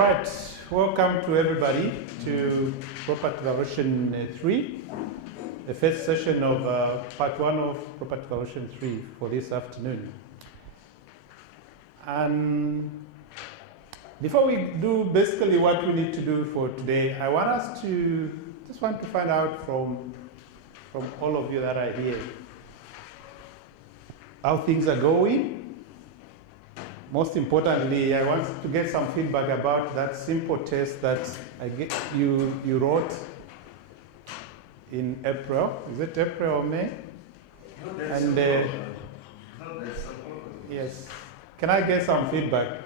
right, welcome to everybody to Property Valuation 3, the first session of part 1 of Property Valuation 3 for this afternoon. And before we do basically what we need to do for today, I want us to find out from all of you that are here how things are going. Most importantly, I want to get some feedback about that simple test that you wrote in April. Is it April or May? And yes, can I get some feedback?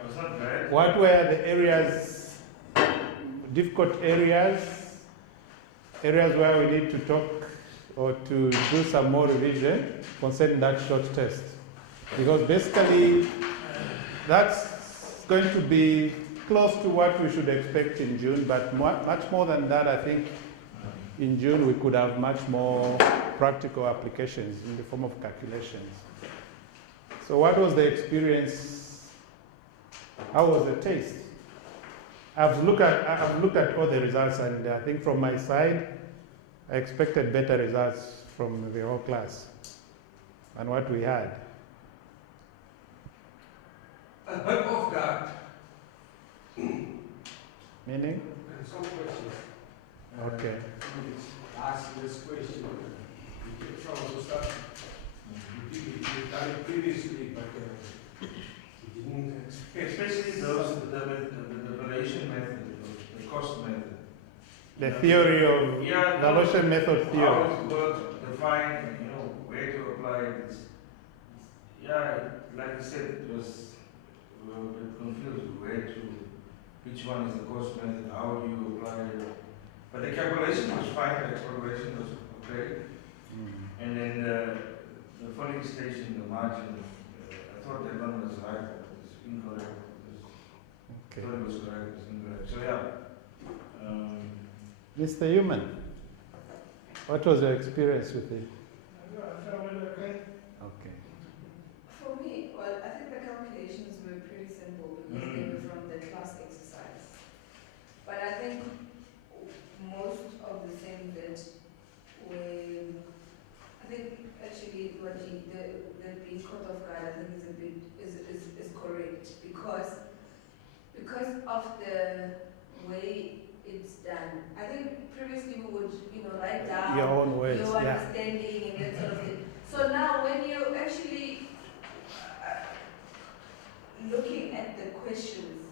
What were the areas, difficult areas where we need to talk or to do some more revision concerning that short test? Because basically, that's going to be close to what we should expect in June, but much more than that. I think in June we could have much more practical applications in the form of calculations. So what was the experience? How was the taste? I've looked at all the results, and I think from my side, I expected better results from the whole class than what we had. A bit of that. Meaning? Some questions. Okay. Ask this question. You get from the stuff. You've done it previously, but you didn't expect. Especially those the valuation method, the cost method. The theory of valuation method theory. How it works, define, where to apply it. Like I said, it was we were a bit confused which one is the cost method, how do you apply it. But the calculation was fine, the exploration was okay. And then the filling station, the margin, I thought that one was right, but it was incorrect. I thought it was correct, it was incorrect. So Mr. Human, what was your experience with it? Okay. Okay. For me, well, I think the calculations were pretty simple because they were from the class exercise. But I think most of the things that were, I think actually what the being caught off guard, I think is correct because of the way it's done. I think previously we would, write down your own words, your understanding and that sort of thing. So now when you're actually looking at the questions,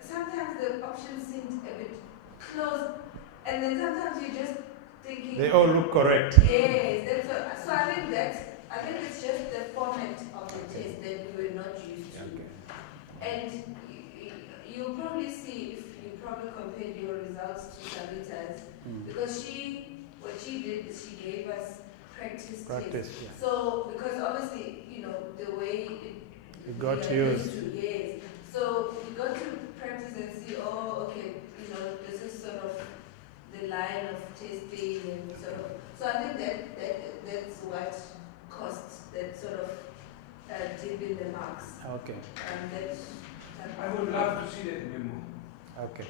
sometimes the options seem a bit close, and then sometimes you're just thinking They all look correct. yes, so I think it's just the format of the test that we were not used to. Okay. And you'll probably see if you probably compared your results to Sarita's, because what she did is she gave us practice tests. Yeah. So, because obviously, the way It got used. Yes. So we got to practice and see, okay, this is sort of the line of testing and sort of. So I think that's what cost that sort of dip in the marks. Okay. And I would love to see that memo. Okay.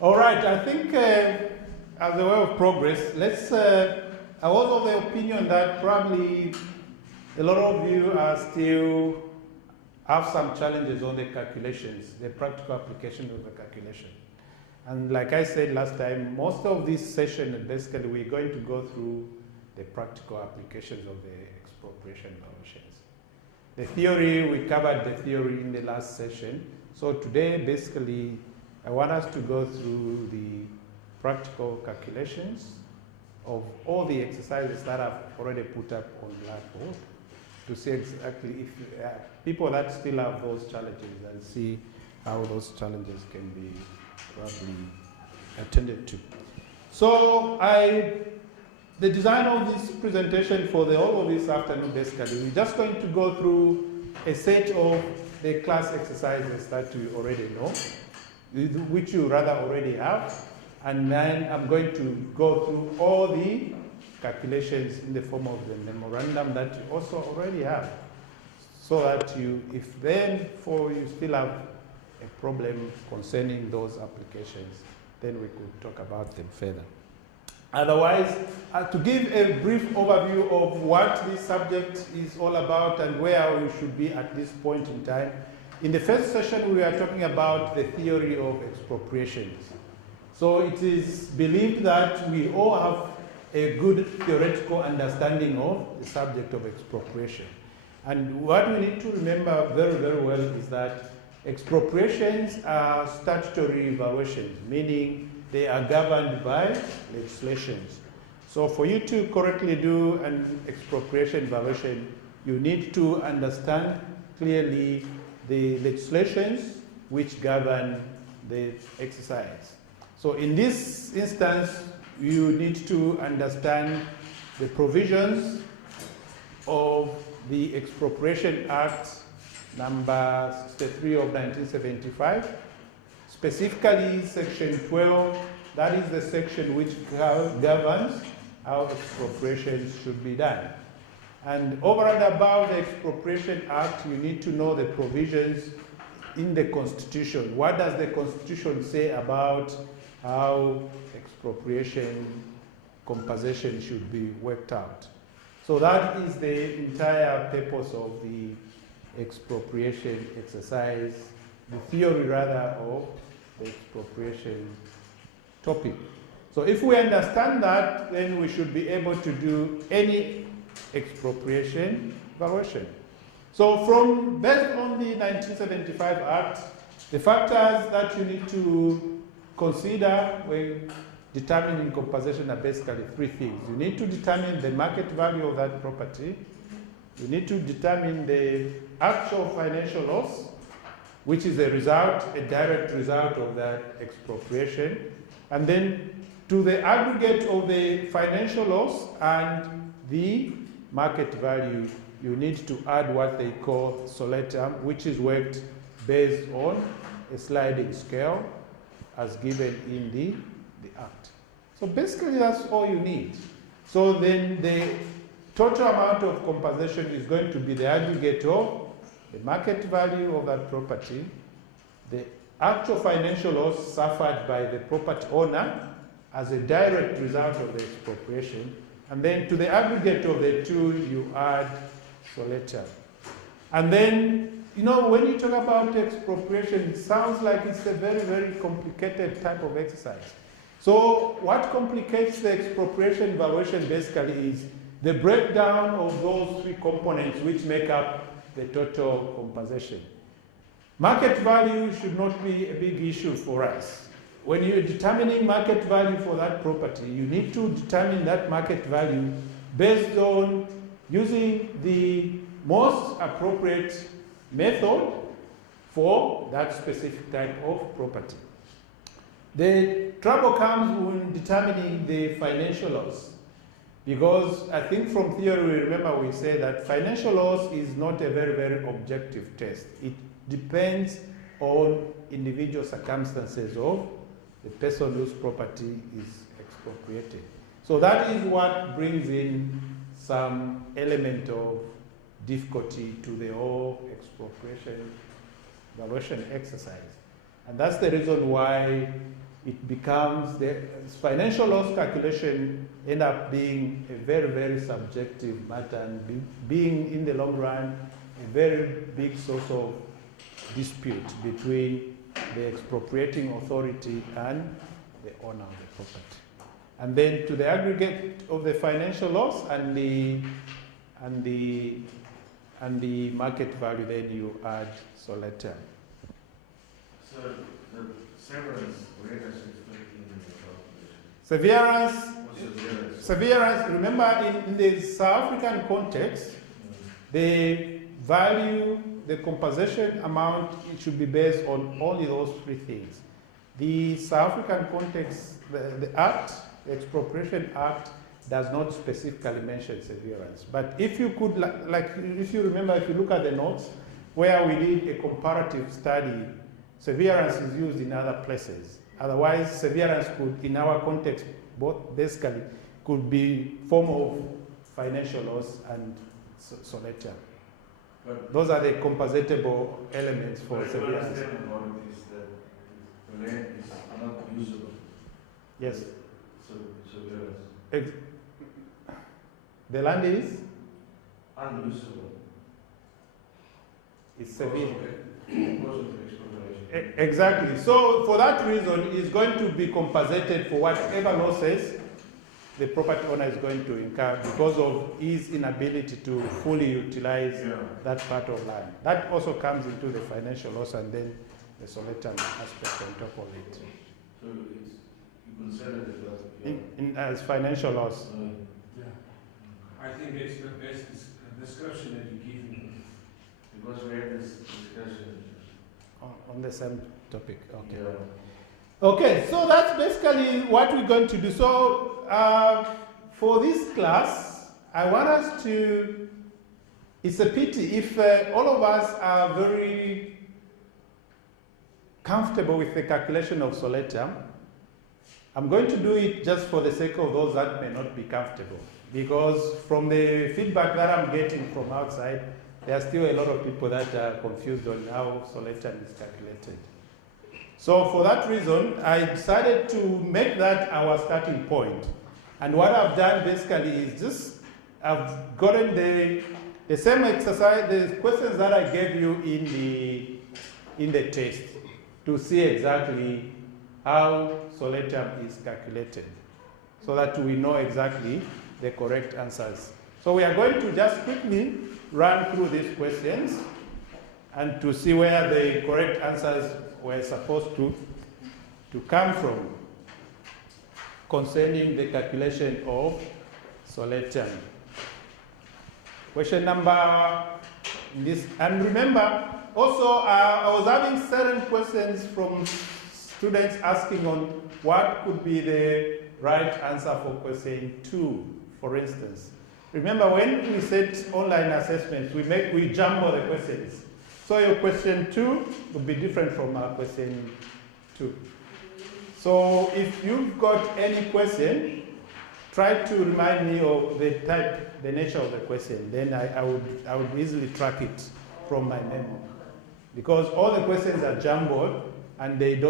All right. I think as a way of progress, let's. I was of the opinion that probably a lot of you are still have some challenges on the calculations, the practical application of the calculation. And like I said last time, most of this session, basically, we're going to go through the practical applications of the expropriation valuations. The theory, we covered the theory in the last session. So today, basically, I want us to go through the practical calculations of all the exercises that I've already put up on Blackboard to see exactly if people that still have those challenges and see how those challenges can be probably attended to. So the design of this presentation for the whole of this afternoon, basically, we're just going to go through a set of the class exercises that you already know, which you rather already have, and then I'm going to go through all the calculations in the form of the memorandum that you also already have, so that if you still have a problem concerning those applications, then we could talk about them further. Otherwise, to give a brief overview of what this subject is all about and where we should be at this point in time, in the first session we were talking about the theory of expropriations. So it is believed that we all have a good theoretical understanding of the subject of expropriation. And what we need to remember very, very well is that expropriations are statutory valuations, meaning they are governed by legislations. So for you to correctly do an expropriation valuation, you need to understand clearly the legislations which govern the exercise. So in this instance, you need to understand the provisions of the Expropriation Act number 63 of 1975, specifically section 12, that is the section which governs how expropriations should be done. And over and above the Expropriation Act, you need to know the provisions in the Constitution. What does the Constitution say about how expropriation compensation should be worked out? So that is the entire purpose of the expropriation exercise, the theory rather of the expropriation topic. So if we understand that, then we should be able to do any expropriation valuation. So based on the 1975 Act, the factors that you need to consider when determining compensation are basically three things. You need to determine the market value of that property. You need to determine the actual financial loss, which is a direct result of that expropriation. And then to the aggregate of the financial loss and the market value, you need to add what they call soletum, which is worked based on a sliding scale as given in the Act. So basically that's all you need. So then the total amount of compensation is going to be the aggregate of the market value of that property, the actual financial loss suffered by the property owner as a direct result of the expropriation, and then to the aggregate of the two you add soletum. And then, you know, when you talk about expropriation, it sounds like it's a very, very complicated type of exercise. So what complicates the expropriation valuation basically is the breakdown of those three components which make up the total compensation. Market value should not be a big issue for us. When you're determining market value for that property, you need to determine that market value based on using the most appropriate method for that specific type of property. The trouble comes when determining the financial loss, because I think from theory, remember we say that financial loss is not a very, very objective test. It depends on individual circumstances of the person whose property is expropriated. So that is what brings in some element of difficulty to the whole expropriation valuation exercise. And that's the reason why it becomes, the financial loss calculation end up being a very, very subjective matter and being in the long run a very big source of dispute between the expropriating authority and the owner of the property. And then to the aggregate of the financial loss and the market value, then you add soletum. So the severance, where does it fit in the calculation? Severance. Severance, remember in the South African context, the value, the compensation amount, it should be based on only those three things. The South African context, the Act, the Expropriation Act, does not specifically mention severance. But if you could, if you remember, if you look at the notes, where we did a comparative study, severance is used in other places. Otherwise, severance could, in our context, both basically could be form of financial loss and soletum. But Those are the compensatable elements for what I severance. understand about it is that the land is not usable. Yes. So severance. The land is Unusable. severe. Because of expropriation. Exactly. So for that reason, it's going to be compensated for whatever losses the property owner is going to incur because of his inability to fully utilize Yeah. that part of land. That also comes into the financial loss and then the solitary aspect on top of it. So it's, you consider it as, As financial loss. Yeah. I think that's the best description that you give me. because we had this discussion. On the same topic. Okay. Yeah. Okay, so that's basically what we're going to do. So for this class, I want us to, it's a pity if all of us are very comfortable with the calculation of solatium. I'm going to do it just for the sake of those that may not be comfortable, because from the feedback that I'm getting from outside, there are still a lot of people that are confused on how solatium is calculated. So for that reason, I decided to make that our starting point. And what I've done basically is just, I've gotten the same exercise, the questions that I gave you in the test to see exactly how solatium is calculated, so that we know exactly the correct answers. So we are going to just quickly run through these questions and to see where the correct answers were supposed to come from concerning the calculation of solatium. Question number this, and remember also I was having certain questions from students asking on what could be the right answer for question 2, for instance. Remember when we set online assessments, we jumble the questions. So your question 2 would be different from our question 2. So if you've got any question, try to remind me of the type, the nature of the question. Then I would easily track it from my memo. Because all the questions are jumbled and it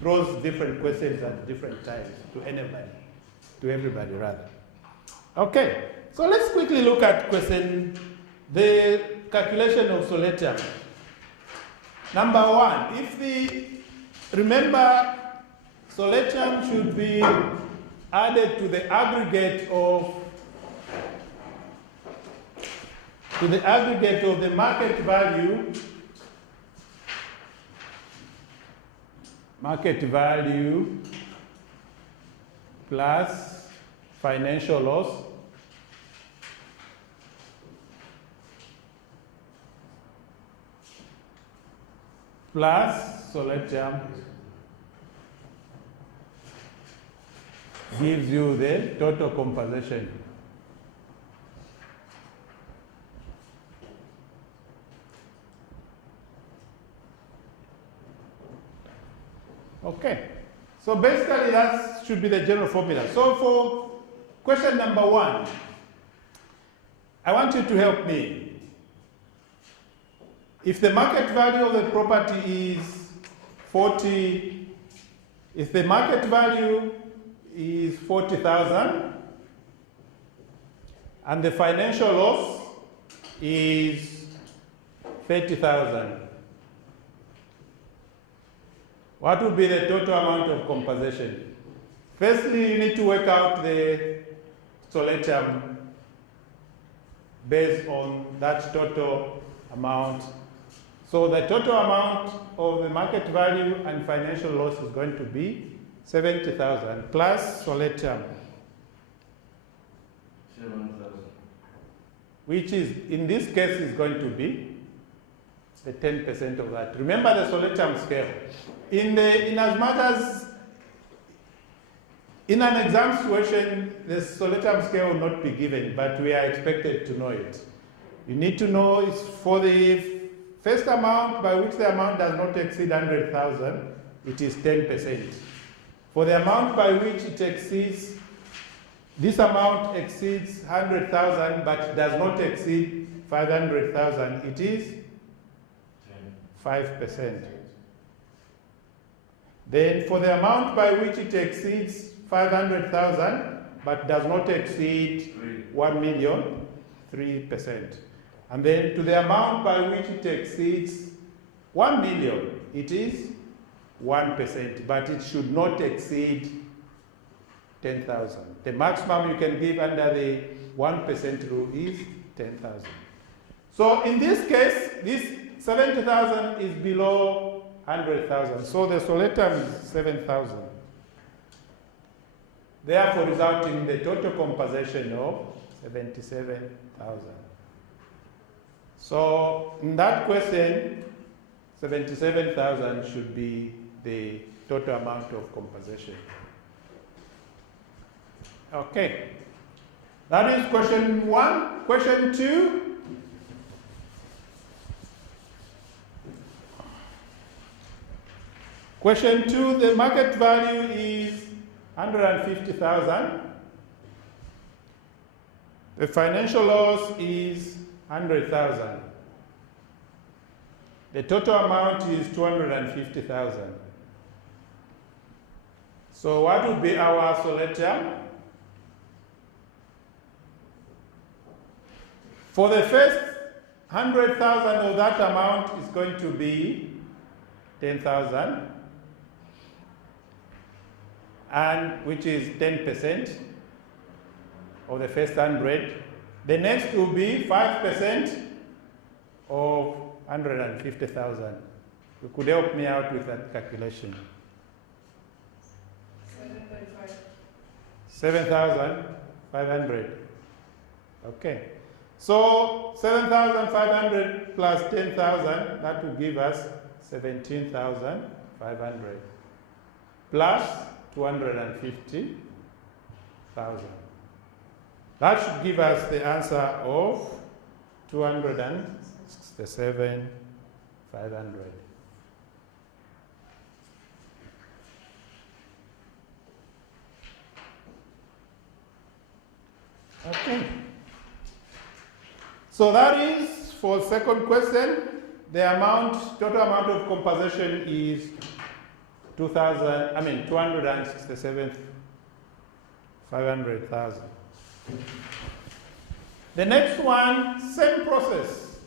throws different questions at different times to everybody rather. Okay, so let's quickly look at the calculation of solatium. Number 1, remember solatium should be added to the aggregate of the market value plus financial loss plus solatium gives you the total compensation. Okay, so basically that should be the general formula. So for question number 1, I want you to help me. If the market value of the property is 40, if the market value is 40,000 and the financial loss is 30,000, what would be the total amount of compensation? Firstly, you need to work out the solatium based on that total amount. So the total amount of the market value and financial loss is going to be 70,000 plus solatium, 7,000. which is, in this case, is going to be the 10% of that. Remember the solatium scale. In as much as in an exam situation, the solatium scale will not be given, but we are expected to know it. You need to know it's for the first amount by which the amount does not exceed 100,000, it is 10%. For the amount by which it exceeds this amount exceeds 100,000 but does not exceed 500,000, it is 5%. Then for the amount by which it exceeds 500,000 but does not exceed 1 million, 3%. And then to the amount by which it exceeds 1 million, it is 1%, but it should not exceed 10,000. The maximum you can give under the 1% rule is 10,000. So in this case, this 70,000 is below 100,000. So the soletum is 7,000. Therefore, resulting in the total compensation of 77,000. So in that question, 77,000 should be the total amount of compensation. Okay. That is question 1. Question 2. Question 2, the market value is 150,000. The financial loss is 100,000. The total amount is 250,000. So what would be our soletum? For the first 100,000 of that amount is going to be 10,000, and which is 10% of the first 100. The next will be 5% of 150,000. You could help me out with that calculation. 7.5. 7,500. Okay. So 7,500 plus 10,000, that will give us 17,500 plus 250,000. That should give us the answer of 267,500. Okay. So that is for second question. The total amount of compensation is 267,500,000. The next one, same process.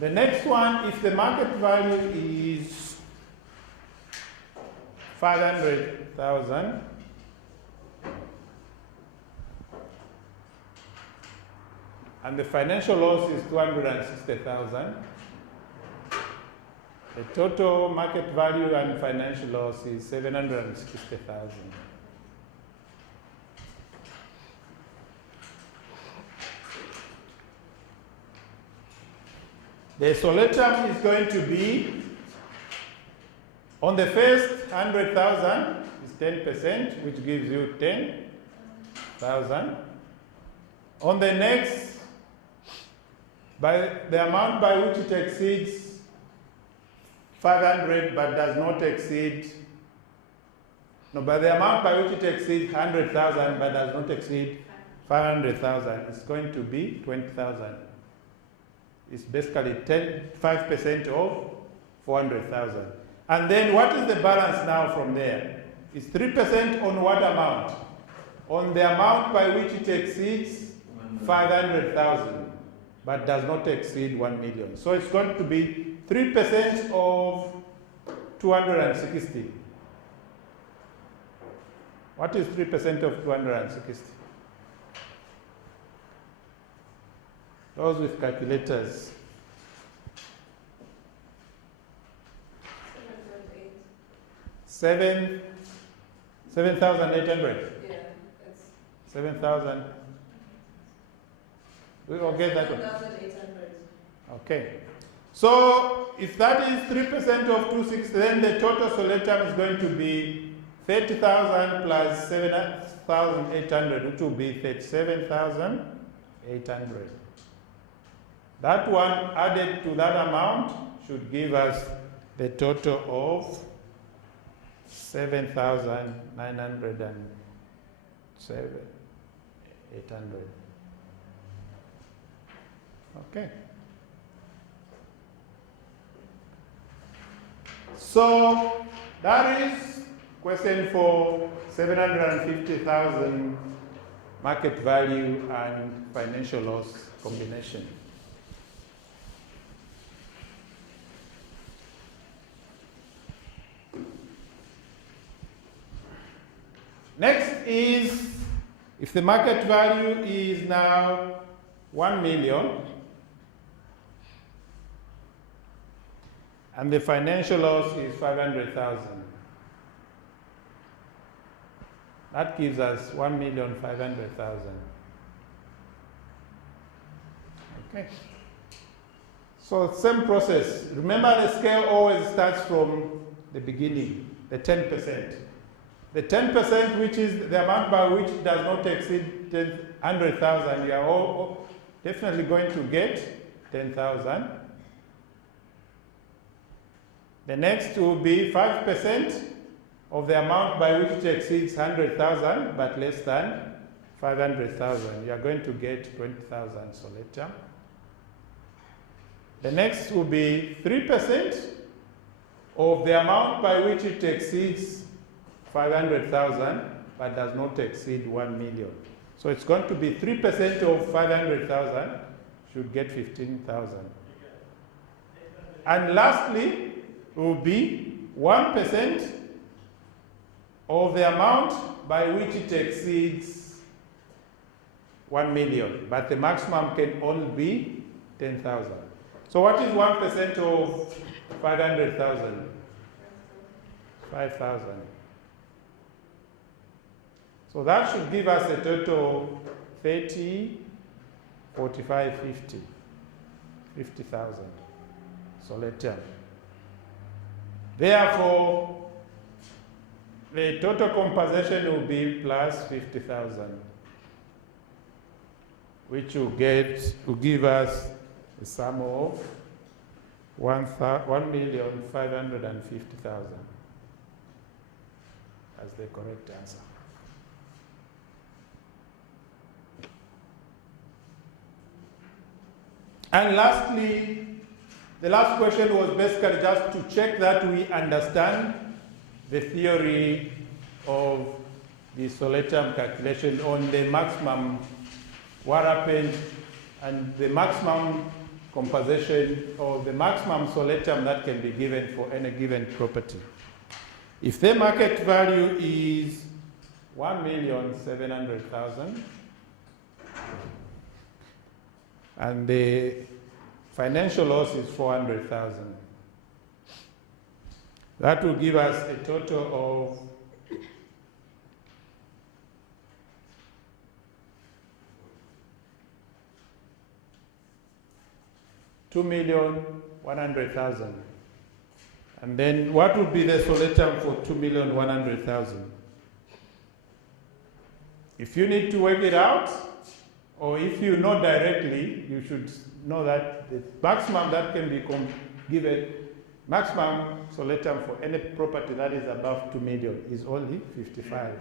The next one, if the market value is 500,000, and the financial loss is 260,000, the total market value and financial loss is 760,000. The soletum is going to be, on the first 100,000 is 10%, which gives you 10,000. On the next, by the amount by which it exceeds 500 but does not exceed, by the amount by which it exceeds 100,000 but does not exceed 500,000, it's going to be 20,000. It's basically 5% of 400,000. And then what is the balance now from there? It's 3% on what amount? On the amount by which it exceeds 500,000 but does not exceed 1 million. So it's going to be 3% of 260. What is 3% of 260? Those with calculators. 7.8. 7,800. Yeah, that's 7,000. We will get that one. 7,800. Okay. So if that is 3% of 260, then the total soletum is going to be 30,000 plus 7,800, which will be 37,800. That one added to that amount should give us the total of 7,907. 800. Okay. So that is question for 750,000 market value and financial loss combination. Next is, if the market value is now 1 million and the financial loss is 500,000. That gives us 1,500,000. Okay. So same process. Remember, the scale always starts from the beginning, the 10%. The 10%, which is the amount by which it does not exceed 100,000, you are all definitely going to get 10,000. The next will be 5% of the amount by which it exceeds 100,000 but less than 500,000. You are going to get 20,000 soletta. The next will be 3% of the amount by which it exceeds 500,000 but does not exceed 1 million. So it's going to be 3% of 500,000 should get 15,000. And lastly will be 1% of the amount by which it exceeds 1 million, but the maximum can only be 10,000. So what is 1% of 500,000? 5,000. So that should give us a total of 30, 45, 50. 50,000. So let's tell. Therefore, the total compensation will be plus 50,000, which will give us a sum of 1,550,000 as the correct answer. And lastly, the last question was basically just to check that we understand the theory of the solitary calculation on the maximum, what happened, and the maximum compensation or the maximum solitary that can be given for any given property. If the market value is 1,700,000 and the financial loss is 400,000, that will give us a total of $2,100,000. And then what would be the solitary for 2,100,000? If you need to work it out, or if you know directly, you should know that the maximum that can be given, maximum solitary for any property that is above 2 million is only 55.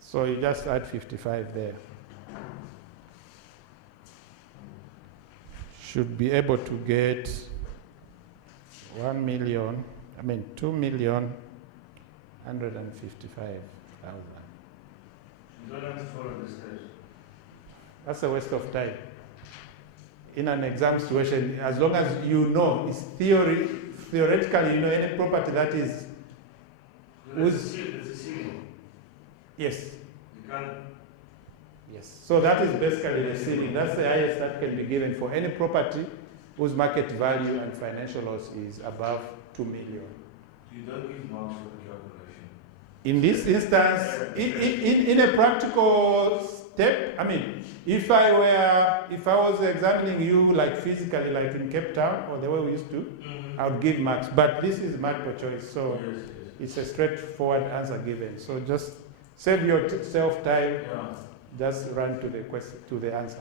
So you just add 55 there. Should be able to get 2,155,000. You don't have to follow the steps. That's a waste of time. In an exam situation, as long as you know, it's theoretically, you know any property that is... There's a ceiling. Yes. You can't... Yes. So that is basically the ceiling. That's the highest that can be given for any property whose market value and financial loss is above 2 million. You don't give marks for the calculation. In this instance, in a practical step, I mean, if I was examining you like physically, like in Cape Town, or the way we used to, I would give marks. But this is multiple choice, so it's a straightforward answer given. So just save yourself time. Just run to the question, to the answer.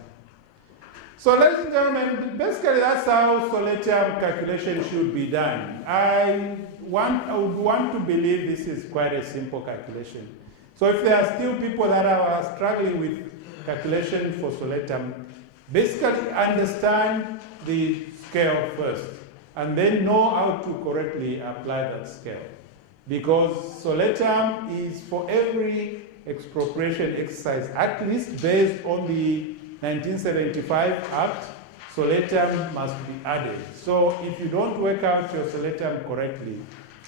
So, ladies and gentlemen, basically that's how solitary calculation should be done. I would want to believe this is quite a simple calculation. So if there are still people that are struggling with calculation for Soletam, basically understand the scale first and then know how to correctly apply that scale. Because Soletam is for every expropriation exercise, at least based on the 1975 Act, Soletam must be added. So if you don't work out your Soletam correctly,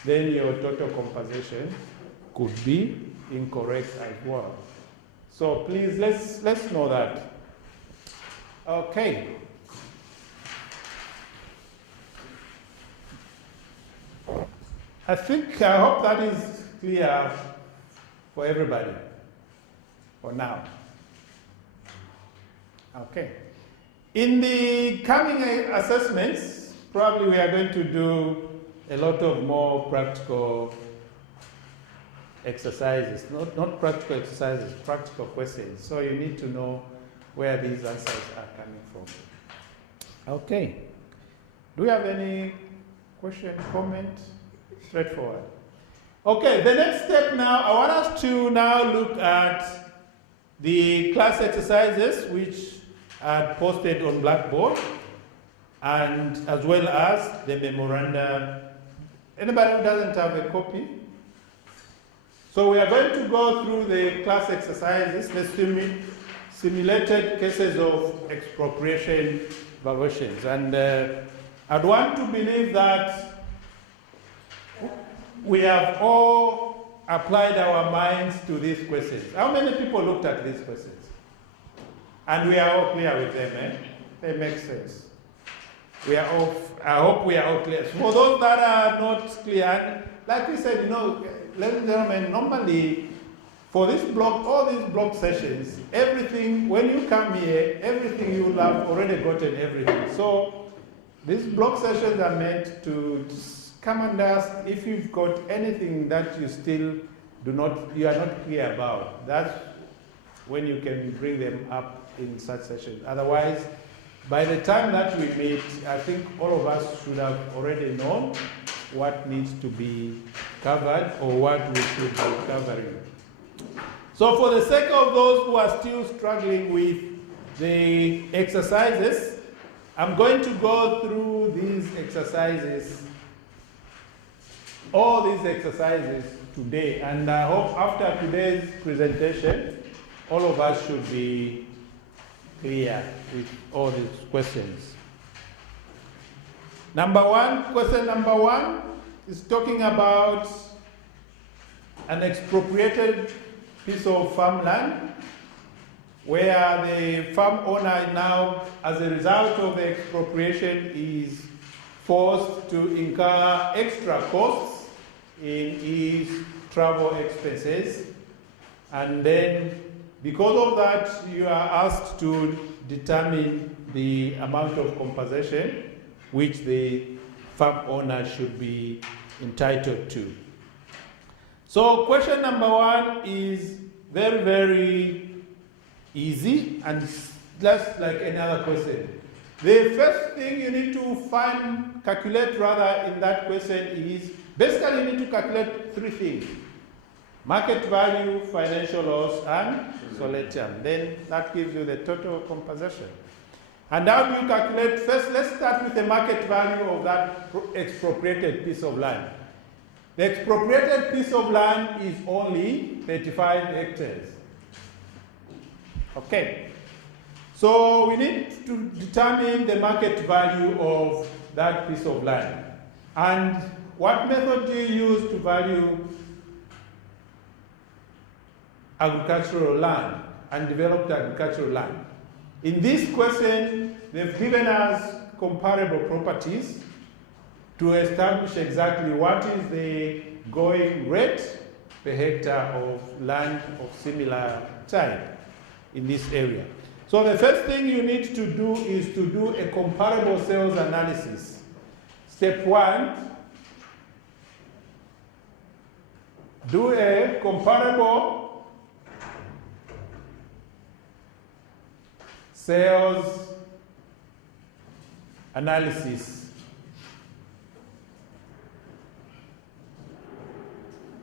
then your total compensation could be incorrect as well. So please, let's know that. Okay. I hope that is clear for everybody for now. Okay. In the coming assessments, probably we are going to do a lot of more practical exercises, not practical exercises, practical questions. So you need to know where these answers are coming from. Okay. Do we have any question, comment? Straightforward. Okay, the next step now, I want us to now look at the class exercises which are posted on Blackboard, and as well as the memoranda. Anybody who doesn't have a copy? So we are going to go through the class exercises, the simulated cases of expropriation valuations. And I'd want to believe that we have all applied our minds to these questions. How many people looked at these questions? And we are all clear with them, eh? They make sense. I hope we are all clear. For those that are not clear, like we said, ladies and gentlemen, normally for this block, all these block sessions, everything, when you come here, everything you will have already gotten everything. So these block sessions are meant to come and ask if you've got anything that you are not clear about. That's when you can bring them up in such sessions. Otherwise, by the time that we meet, I think all of us should have already known what needs to be covered or what we should be covering. So for the sake of those who are still struggling with the exercises, I'm going to go through these exercises, all these exercises today, and I hope after today's presentation, all of us should be clear with all these questions. Question number one is talking about an expropriated piece of farmland where the farm owner now, as a result of the expropriation, is forced to incur extra costs in his travel expenses. And then, because of that, you are asked to determine the amount of compensation which the farm owner should be entitled to. So question number one is very, very easy and just like any other question. The first thing you need to calculate in that question is, basically you need to calculate three things: market value, financial loss, and Soletam. Then that gives you the total compensation. And how do you calculate? First, let's start with the market value of that expropriated piece of land. The expropriated piece of land is only 35 hectares. Okay. So we need to determine the market value of that piece of land. And what method do you use to value agricultural land and developed agricultural land? In this question, they've given us comparable properties to establish exactly what is the going rate per hectare of land of similar type in this area. So the first thing you need to do is to do a comparable sales analysis. Step one, do a comparable sales analysis.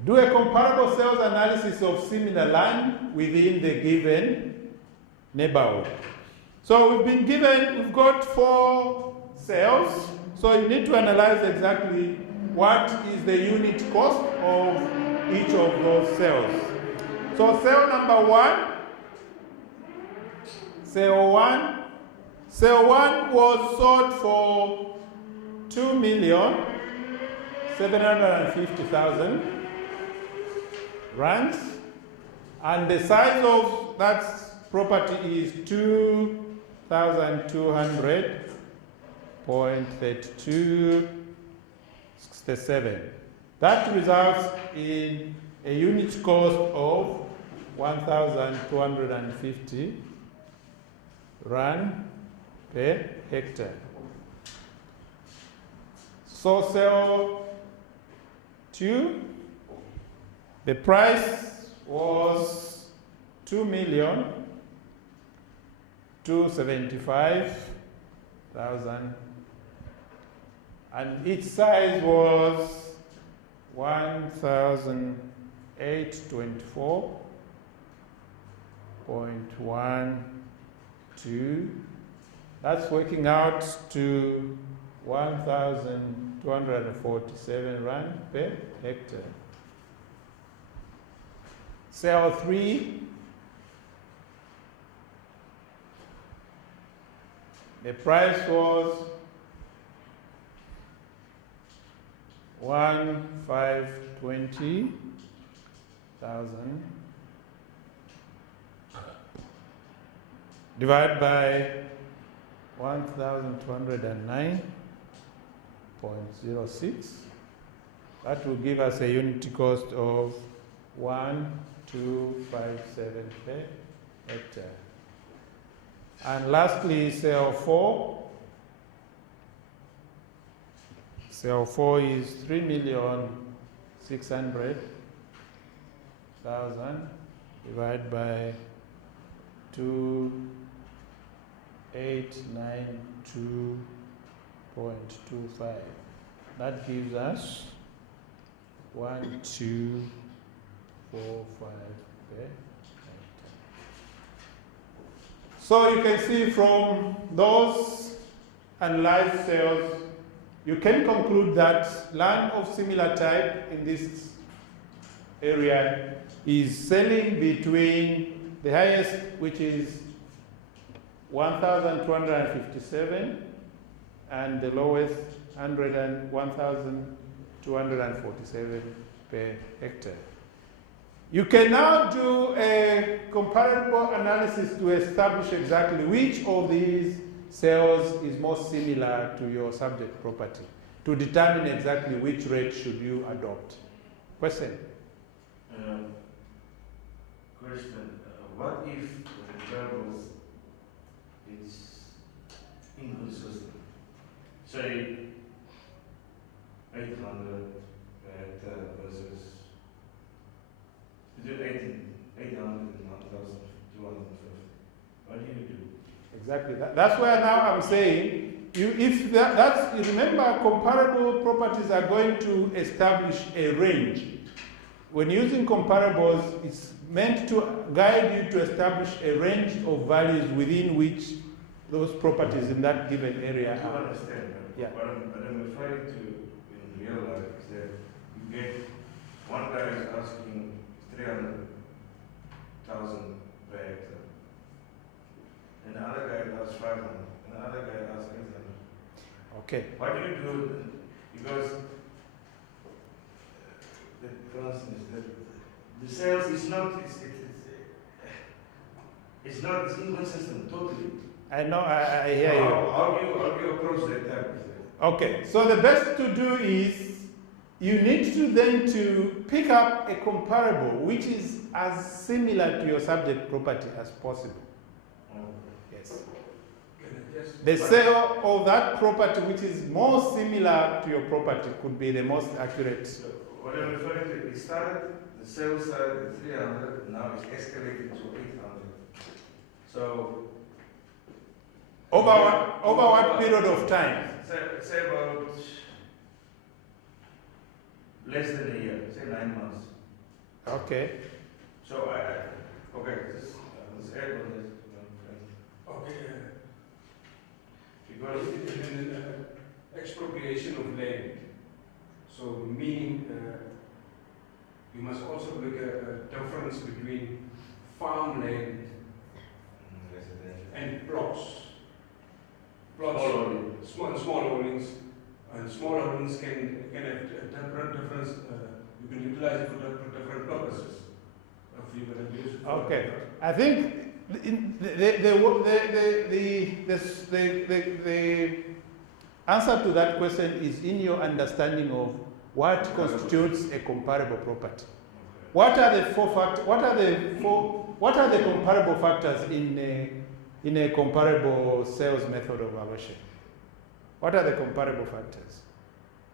Do a comparable sales analysis of similar land within the given neighborhood. So we've got 4 cells. So you need to analyze exactly what is the unit cost of each of those cells. So cell number 1, cell 1 was sold for 2,750,000 rands, and the size of that property is 2,200.3267. That results in a unit cost of 1,250 rand per hectare. So cell 2, the price was 2,275,000, and its size was 1,824.12. That's working out to 1,247 rand per hectare. Cell 3, the price was 1,520,000 divided by 1,209.06. That will give us a unit cost of 1,257 per hectare. And lastly, cell 4. Cell 4 is 3,600,000 divided by 2,892.25. That gives us 1,245 per hectare. So you can see from those analyzed cells, you can conclude that land of similar type in this area is selling between the highest, which is 1,257, and the lowest 1,247 per hectare. You can now do a comparable analysis to establish exactly which of these cells is most similar to your subject property, to determine exactly which rate should you adopt. Question? What if the variables is inconsistent? Say 800 versus between 800 and 1,250. What do you do? Exactly. That's where now I'm saying, you remember, comparable properties are going to establish a range. When using comparables, it's meant to guide you to establish a range of values within which those properties in that given area I are. understand. Yeah. What I'm referring to in real life is that you get one guy is asking 300,000 per hectare, and the other guy asks 500, and the other guy asks 800. Okay. What do you do? Because for instance, the sales is not it's inconsistent totally. I know, I hear you. How do you approach that type of thing? Okay, so the best to do is you need to then to pick up a comparable which is as similar to your subject property as possible. Yes. The sale of that property which is more similar to your property could be the most accurate. So what I'm referring to, it started, the sales started at 300, now it's escalated to 800. So Over what period of time? say about less than a year, say 9 months. Okay. So let's add on this. Because expropriation of land. So meaning you must also look at a difference between farmland and plots. Small holdings, and small holdings can have different. You can utilize it for different purposes. If you're going to use it for Okay, I think the answer to that question is in your understanding of what constitutes a comparable property. What are the comparable factors in a comparable sales method of valuation? What are the comparable factors?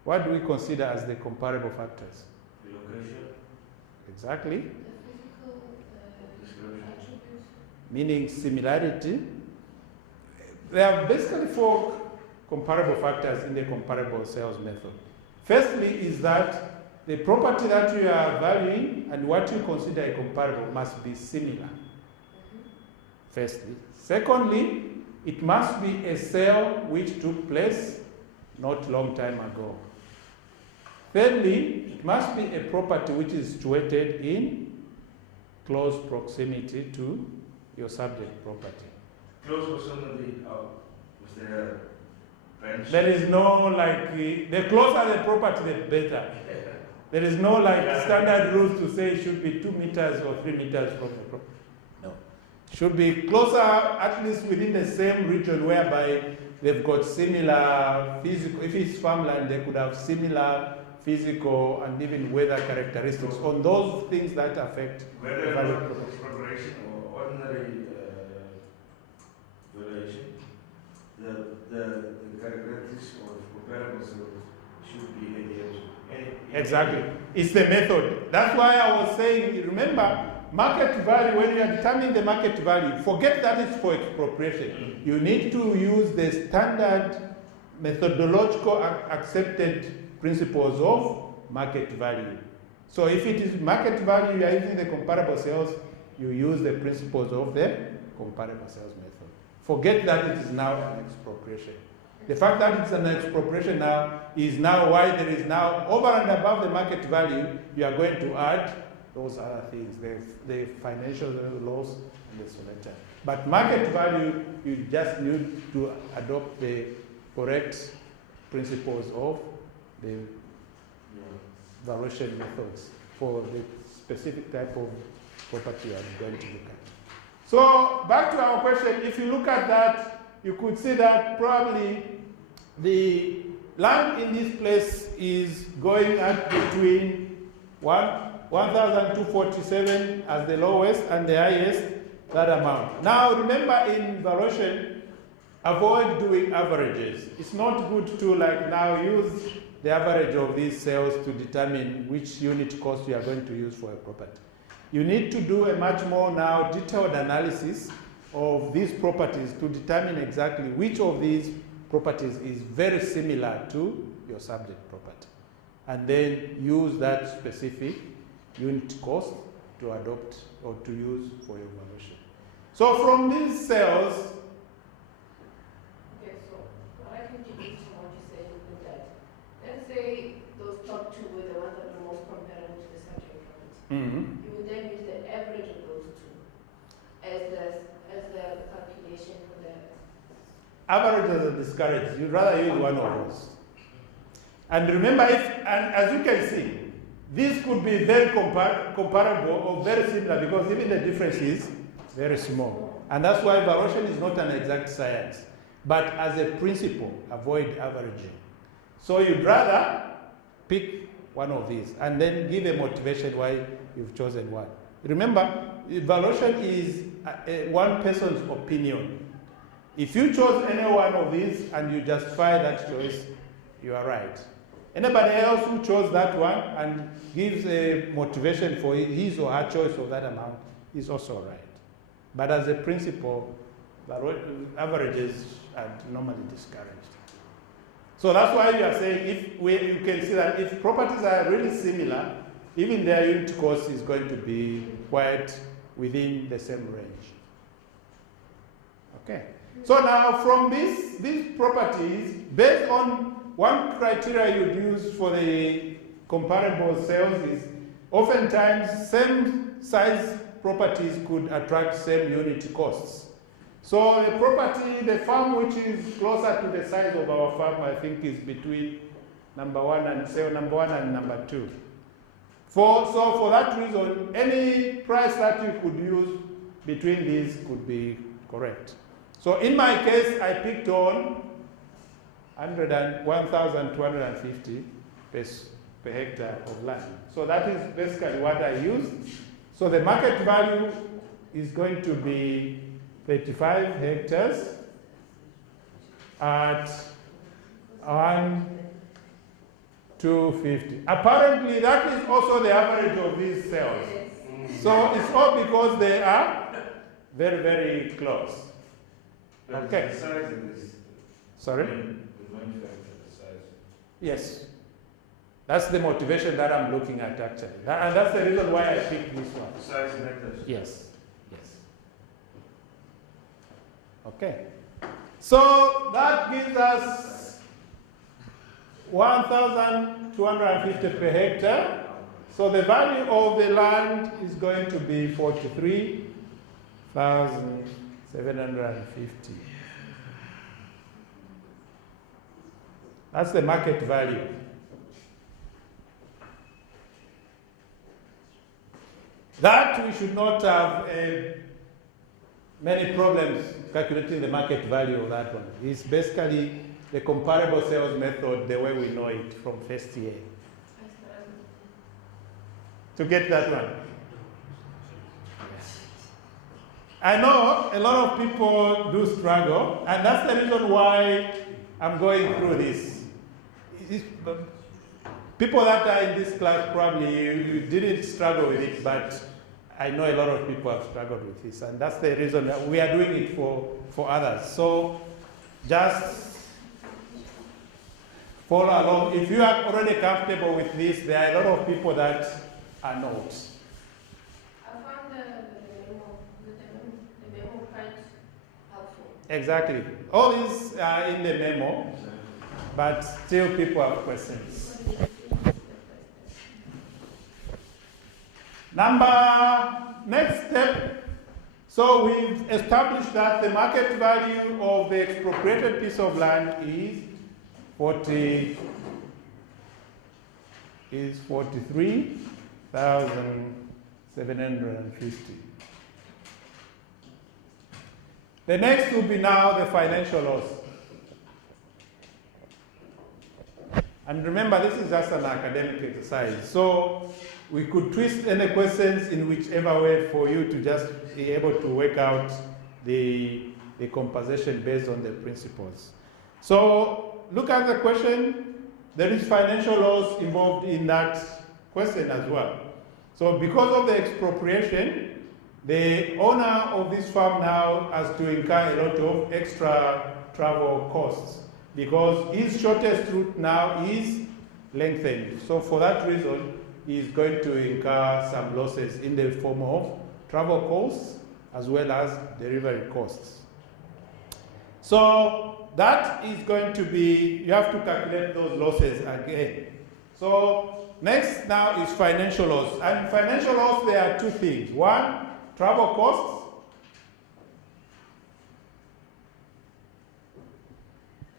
What do we consider as the comparable factors? The location. Exactly. The physical attributes. Meaning similarity. There are basically 4 comparable factors in the comparable sales method. Firstly is that the property that you are valuing and what you consider a comparable must be similar. Firstly. Secondly, it must be a sale which took place not long time ago. Thirdly, it must be a property which is situated in close proximity to your subject property. Close proximity was there bench? There is no like, the closer the property, the better. There is no like standard rules to say it should be 2 meters or 3 meters from the property. No. Should be closer, at least within the same region whereby they've got similar physical, if it's farmland, they could have similar physical and even weather characteristics on those things that affect whether value preparation or ordinary valuation, the characteristics of comparable sales should be adhered to. Exactly. It's the method. That's why I was saying, remember, market value, when you are determining the market value, forget that it's for expropriation. You need to use the standard methodological accepted principles of market value. So if it is market value, you are using the comparable sales, you use the principles of the comparable sales method. Forget that it is now an expropriation. The fact that it's an expropriation now is now why there is now, over and above the market value, you are going to add those other things, the financial loss and the selector. But market value, you just need to adopt the correct principles of the valuation methods for the specific type of property you are going to look at. So back to our question, if you look at that, you could see that probably the land in this place is going at between 1,247 as the lowest and the highest, that amount. Now remember, in valuation, avoid doing averages. It's not good to like now use the average of these sales to determine which unit cost you are going to use for a property. You need to do a much more now detailed analysis of these properties to determine exactly which of these properties is very similar to your subject property, and then use that specific unit cost to adopt or to use for your valuation. So from these sales, Okay, so what I can deduce from what you said is that, let's say those top 2 were the ones that were most comparable to the subject property. You would then use the average of those 2 as the calculation for the averages are discouraged. You'd rather use one of those. And remember, and as you can see, these could be very comparable or very similar because even the difference is very small. And that's why valuation is not an exact science. But as a principle, avoid averaging. So you'd rather pick one of these and then give a motivation why you've chosen one. Remember, valuation is one person's opinion. If you chose any one of these and you justify that choice, you are right. Anybody else who chose that one and gives a motivation for his or her choice of that amount is also right. But as a principle, averages are normally discouraged. So that's why we are saying you can see that if properties are really similar, even their unit cost is going to be quite within the same range. Okay. So now from these properties, based on one criteria you'd use for the comparable sales is oftentimes same size properties could attract same unit costs. So the property, the farm which is closer to the size of our farm, I think is between number one and number two. So for that reason, any price that you could use between these could be correct. So in my case, I picked on 1,250 per hectare of land. So that is basically what I used. So the market value is going to be 35 hectares at 1,250. Apparently, that is also the average of these sales. So it's all because they are very, very close. Okay. The size of this. Sorry? The manufacturer, the size. Yes. That's the motivation that I'm looking at actually. And that's the reason why I picked this one. The size in hectares. Yes. Yes. Okay. So that gives us 1,250 per hectare. So the value of the land is going to be 43,750. That's the market value. That we should not have many problems calculating the market value of that one. It's basically the comparable sales method the way we know it from first year. To get that one. I know a lot of people do struggle, and that's the reason why I'm going through this. People that are in this class probably you didn't struggle with it, but I know a lot of people have struggled with this, and that's the reason that we are doing it for others. So just follow along. If you are already comfortable with this, there are a lot of people that are not. I found the memo quite helpful. Exactly. All these are in the memo, but still people have questions. Next step, so we've established that the market value of the expropriated piece of land is 43,750. The next will be now the financial loss. And remember, this is just an academic exercise. So we could twist any questions in whichever way for you to just be able to work out the composition based on the principles. So look at the question. There is financial loss involved in that question as well. So because of the expropriation, the owner of this farm now has to incur a lot of extra travel costs because his shortest route now is lengthened. So for that reason, he is going to incur some losses in the form of travel costs as well as delivery costs. So that is going to be, you have to calculate those losses again. So next now is financial loss. And financial loss, there are two things. One, travel costs.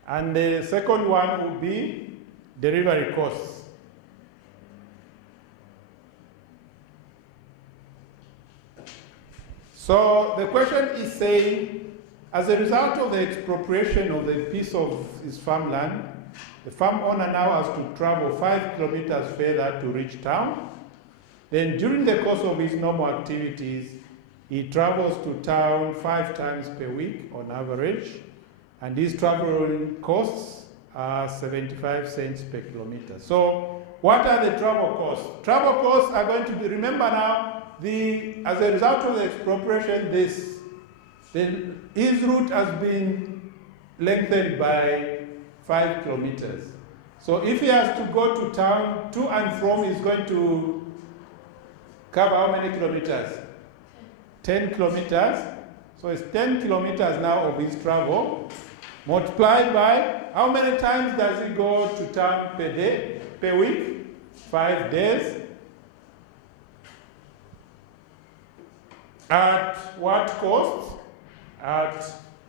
And the second one would be delivery costs. So the question is saying, as a result of the expropriation of the piece of his farmland, the farm owner now has to travel 5 kilometers further to reach town. Then during the course of his normal activities, he travels to town 5 times per week on average, and these travel costs are 75 cents per kilometer. So what are the travel costs? Travel costs are going to be, remember now, as a result of the expropriation, his route has been lengthened by 5 kilometers. So if he has to go to town, to and from, he's going to cover how many kilometers? 10 kilometers. So it's 10 kilometers now of his travel, multiplied by how many times does he go to town per day, per week? 5 days. At what cost? At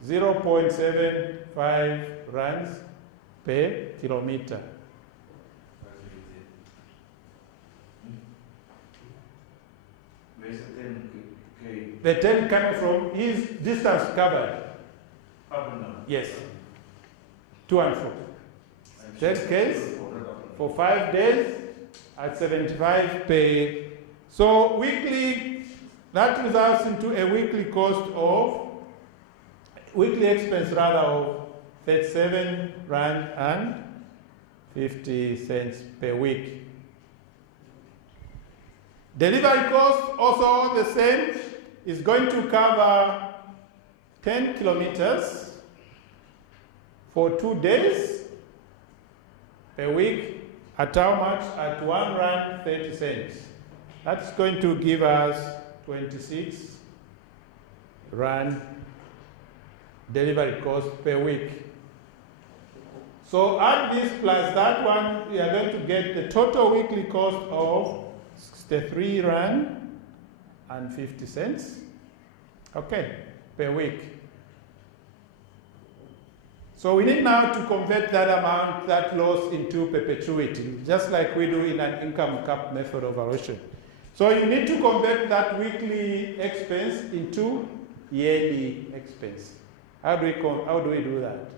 0.75 rands per kilometer. Where's the 10K? The 10 coming from his distance covered. Up and down. Yes. To and fro. 10 Ks for 5 days at 75 per. So weekly, that results into a weekly expense of 37 rand and 50 cents per week. Delivery cost also the same, is going to cover 10 kilometers for 2 days per week at how much? At 1 rand 30 cents. That's going to give us 26 rand delivery cost per week. So add this plus that one, we are going to get the total weekly cost of 63 rand and 50 cents. Okay, per week. So we need now to convert that amount, that loss, into perpetuity, just like we do in an income cap method of valuation. So you need to convert that weekly expense into yearly expense. How do we do that?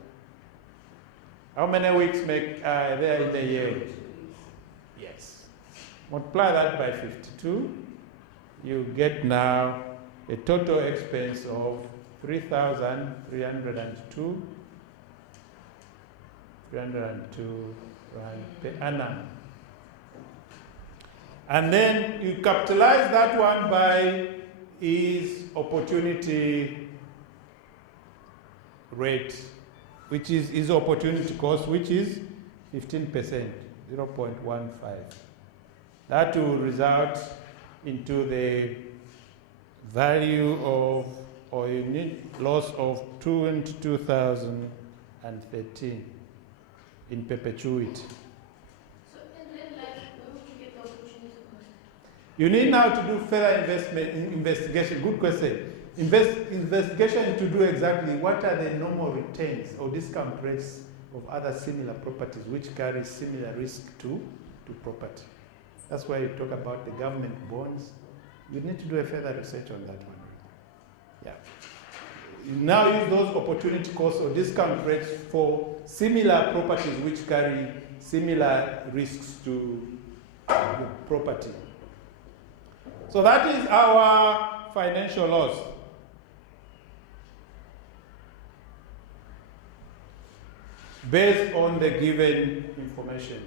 How many weeks are there in a year? Yes. Multiply that by 52. You get now a total expense of 3,302 rand per annum. And then you capitalize that one by his opportunity rate, which is his opportunity cost, which is 15%, 0.15. That will result into the value of, or unit loss of 22,013 in perpetuity. So in life, where would you get the opportunity cost? You need now to do further investigation. Good question. Investigation to do exactly what are the normal returns or discount rates of other similar properties which carry similar risk to property. That's why you talk about the government bonds. You need to do a further research on that one. Yeah. You now use those opportunity costs or discount rates for similar properties which carry similar risks to property. So that is our financial loss. Based on the given information.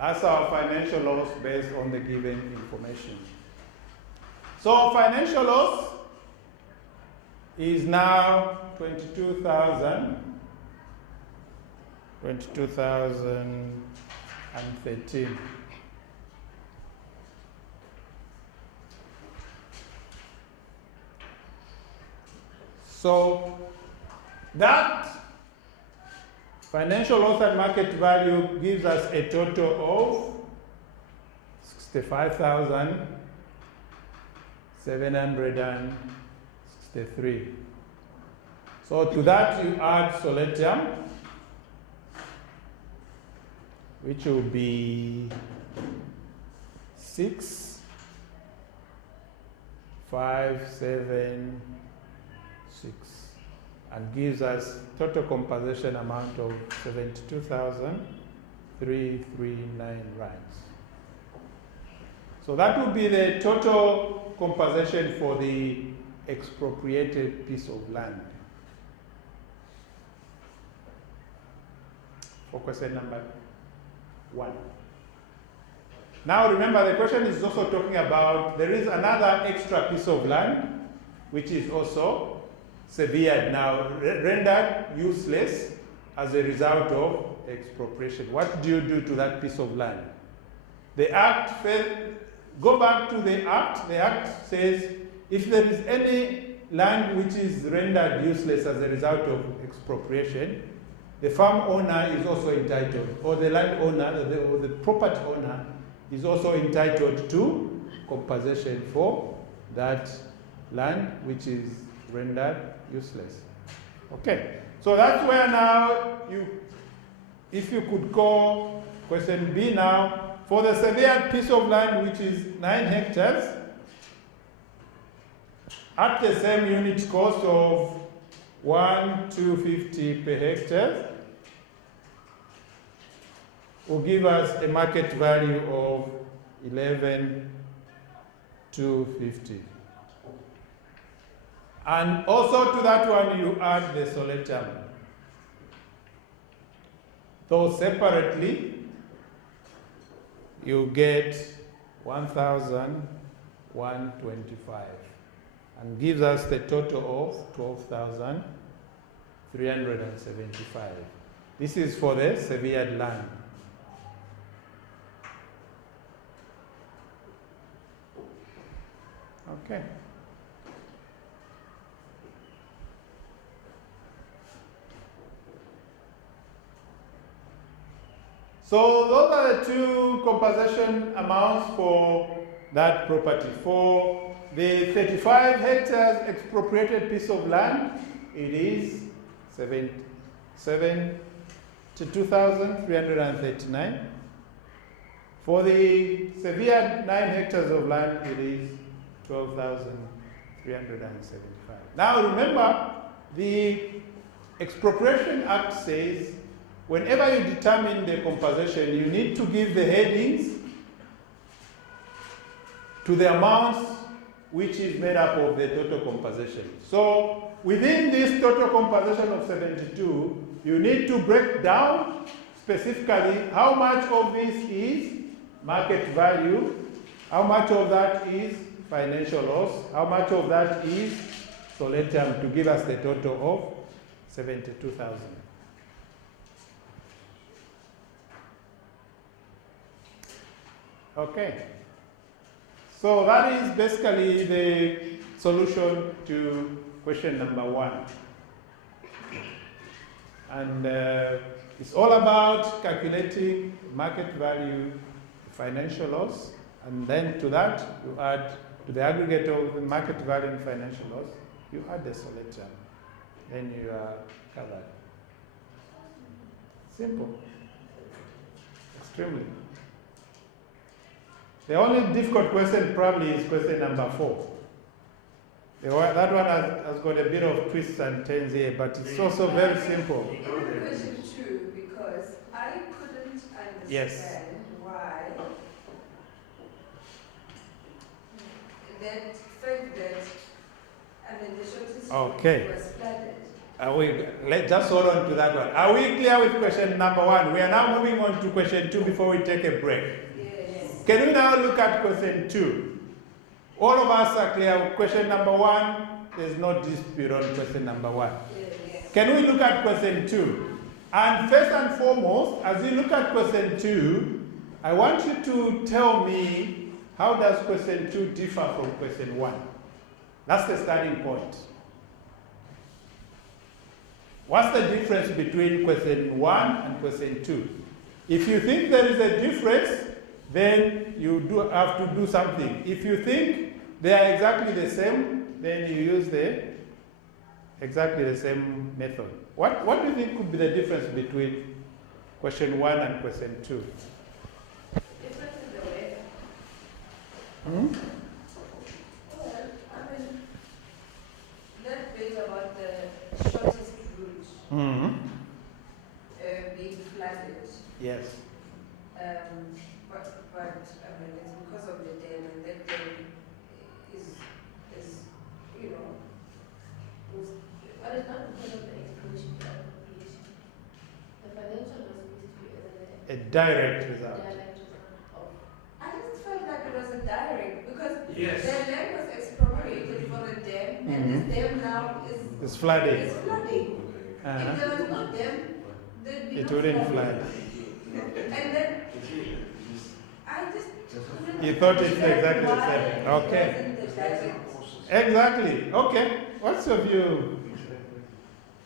That's our financial loss based on the given information. So financial loss is now 22,013. So that financial loss and market value gives us a total of 65,763. So to that you add solatium, which will be 6,576, and gives us total compensation amount of 72,339 rands. So that would be the total compensation for the expropriated piece of land. For question number 1. Now remember, the question is also talking about there is another extra piece of land which is also severed now, rendered useless as a result of expropriation. What do you do to that piece of land? The Act go back to the Act says if there is any land which is rendered useless as a result of expropriation, the farm owner is also entitled, or the land owner, or the property owner is also entitled to compensation for that land which is rendered useless. Okay, so that's where now if you could call question B now, for the severed piece of land which is 9 hectares, at the same unit cost of 1,250 per hectare, will give us a market value of 11,250. And also to that one you add the solatium. Though separately, you get 1,125 and gives us the total of 12,375. This is for the severed land. Okay. So those are the two compensation amounts for that property. For the 35 hectares expropriated piece of land, it is 72,339. For the severed 9 hectares of land, it is 12,375. Now remember, the Expropriation Act says whenever you determine the compensation, you need to give the headings to the amounts which is made up of the total compensation. So within this total compensation of 72, you need to break down specifically how much of this is market value, how much of that is financial loss, how much of that is solatium, to give us the total of 72,000. Okay. So that is basically the solution to question number 1. And it's all about calculating market value, financial loss, and then to that you add, to the aggregate of the market value and financial loss, you add the solatium. Then you are covered. Simple. Extremely. The only difficult question probably is question number 4. That one has got a bit of twists and turns here, but it's also very simple. Question 2, because I couldn't understand why that fact that, I mean, the shortest Okay. was flooded. Let's just hold on to that one. Are we clear with question number 1? We are now moving on to question 2 before we take a break. Yes. Can we now look at question 2? All of us are clear with question number 1. There's no dispute on question number 1. Yes. Can we look at question 2? And first and foremost, as we look at question 2, I want you to tell me, how does question 2 differ from question 1? That's the starting point. What's the difference between question 1 and question 2? If you think there is a difference, then you have to do something. If you think they are exactly the same, then you use exactly the same method. What do you think could be the difference between question 1 and question 2? Difference in the way. Hmm? Well, I mean, that bit about the shortest route Mm-hmm. being flooded. Yes. But I mean, it's because of the dam, and that dam is you know, was, But it's not because of the explosion or appropriation. The financial loss needs to be A direct result. direct result of. I just felt like it was a direct, because Yes. the land was expropriated for a dam, and this dam now is It's flooding. flooding. Uh-huh. If there was no dam, there'd be It no wouldn't flooding. flood. And then I just You thought it's exactly the same. Okay. Wasn't the direct. Exactly. Okay. What's your view?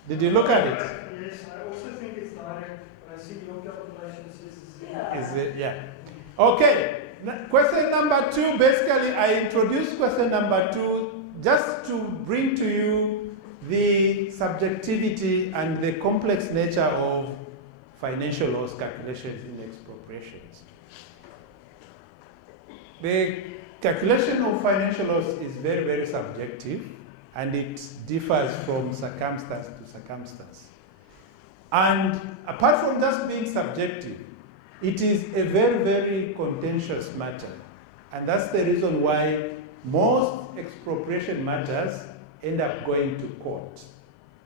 Did you look at it? Yes, I also think it's direct, but I see your calculation says it's zero. Yeah. Is it? Yeah. Okay. Question number 2. Basically, I introduced question number 2 just to bring to you the subjectivity and the complex nature of financial loss calculations in expropriations. The calculation of financial loss is very, very subjective, and it differs from circumstance to circumstance. And apart from just being subjective, it is a very, very contentious matter. And that's the reason why most expropriation matters end up going to court,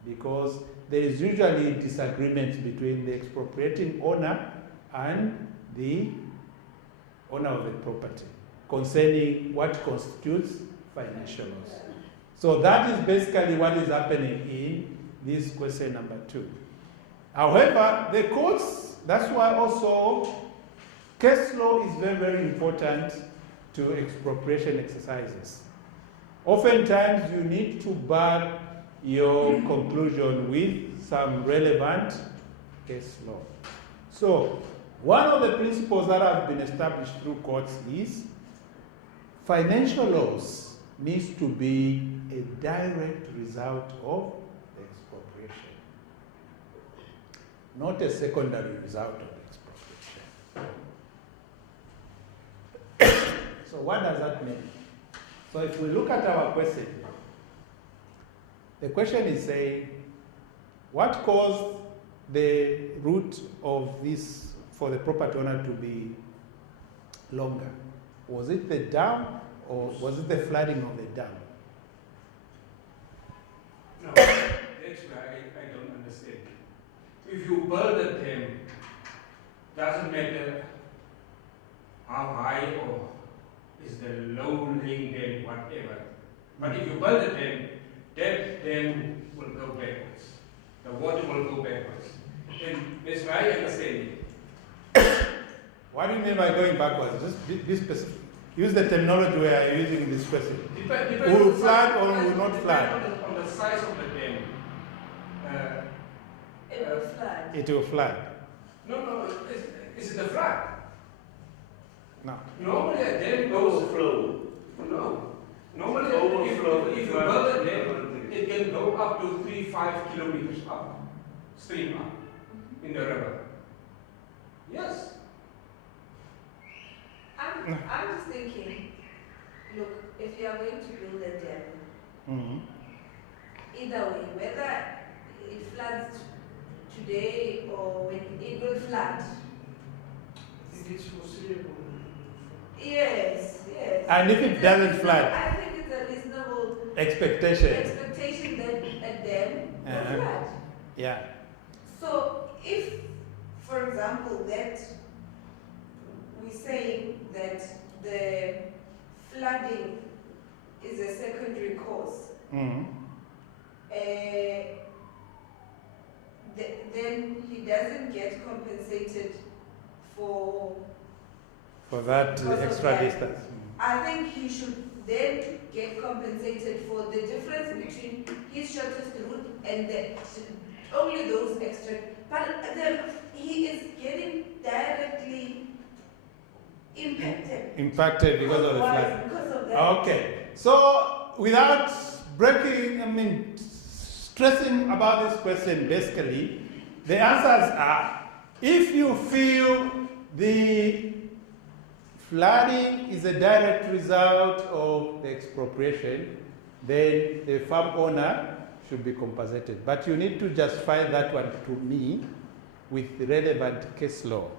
because there is usually disagreement between the expropriating owner and the owner of the property concerning what constitutes financial loss. So that is basically what is happening in this question number 2. However, the courts, that's why also case law is very, very important to expropriation exercises. Oftentimes you need to back your conclusion with some relevant case law. So one of the principles that have been established through courts is financial loss needs to be a direct result of the expropriation, not a secondary result of the expropriation. So what does that mean? So if we look at our question, the question is saying, what caused the route of this for the property owner to be longer? Was it the dam or was it the flooding of the dam? No, that's where I don't understand. If you build a dam, doesn't matter how high or is the low laying dam, whatever. But if you build a dam, that dam will go backwards. The water will go backwards. And that's my understanding. What do you mean by going backwards? Just be specific. Use the terminology we are using in this question. Will flood or will not flood? On the size of the dam. It will flood. It will flood. No, is it the flood? No. Normally a dam goes Overflow. No. Normally, Overflow. if you build a dam, it can go up to 3-5 kilometers up, stream up in the river. Yes. I'm just thinking, look, if you are going to build a dam, Mm-hmm. either way, whether it floods today or when it will flood. I think it's foreseeable. Yes. And if it doesn't flood? I think it's a reasonable Expectation. expectation that a dam will flood. Yeah. So if, for example, that we're saying that the flooding is a secondary cause, Mm-hmm. then he doesn't get compensated for that Because of extra that. distance. I think he should then get compensated for the difference between his shortest route and only those extra. But he is getting directly Impacted because of the flood. Because of that. Okay. So without stressing about this question, basically, the answers are, if you feel the flooding is a direct result of the expropriation, then the farm owner should be compensated. But you need to justify that one to me with relevant case law.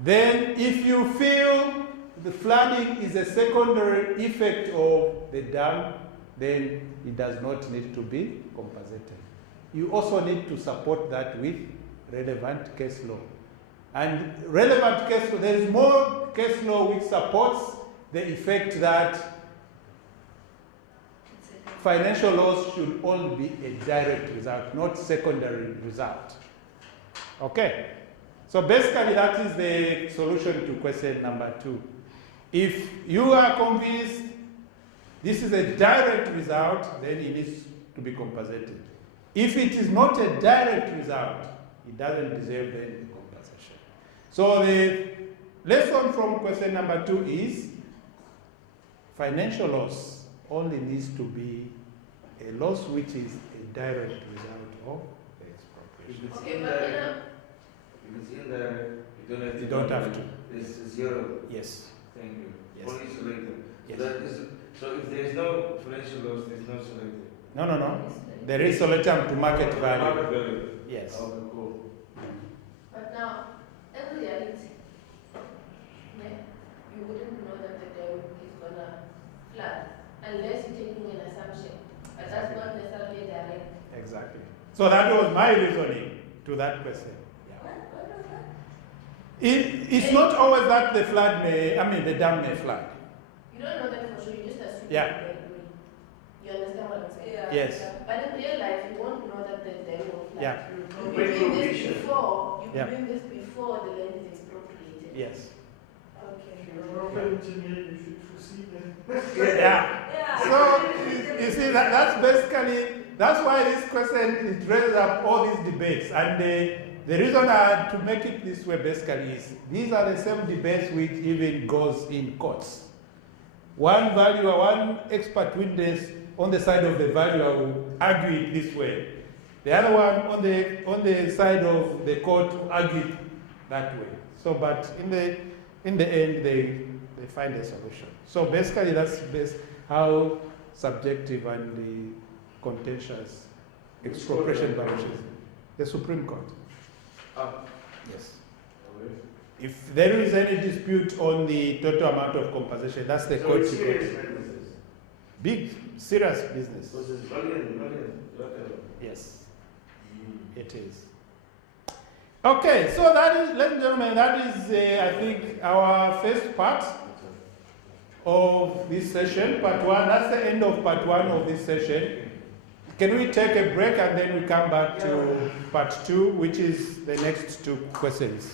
Then if you feel the flooding is a secondary effect of the dam, then it does not need to be compensated. You also need to support that with relevant case law. And relevant case law, there is more case law which supports the effect that financial loss should only be a direct result, not secondary result. Okay? So basically that is the solution to question number 2. If you are convinced this is a direct result, then it needs to be compensated. If it is not a direct result, it doesn't deserve any compensation. So the lesson from question number 2 is financial loss only needs to be a loss which is a direct result of the If expropriation. it's Okay, indirect, if it's indirect, You don't have to. It's 0. Yes. Thank you. Yes. Only selected. Yes. That is, so if there is no financial loss, there is no selected. No. There is solicitum to market value. Market value. Yes. Okay, cool. But now, in reality, you wouldn't know that the dam is gonna flood unless you're taking an assumption. But that's not necessarily direct. Exactly. So that was my reasoning to that question. What was that? It's not always that the dam may flood. You don't know that for sure, you just assume Yeah. that they're doing. You understand what I'm saying? Yeah. Yes. But in real life, you won't know that the dam will flood. Yeah. You've been doing this before, Yeah. the land is expropriated. Yes. Okay. You're a rocket engineer, you should foresee that. Yeah. Yeah. So you see that's why this question it raises up all these debates. And the reason to make it this way basically is these are the same debates which even goes in courts. One valuer, one expert witness on the side of the valuer will argue it this way. The other one on the side of the court will argue it that way. So, but in the end, they find a solution. So basically, that's how subjective and the contentious expropriation valuations. The Supreme Court. Yes. If there is any dispute on the total amount of compensation, that's the So court. it's serious business. Big, serious business. Because it's millions, whatever. Yes, it is. Okay, so that is, ladies and gentlemen, that is, I think, our first part of this session, part 1. That's the end of part 1 of this session. Can we take a break and then we come back to part 2, which is the next 2 questions?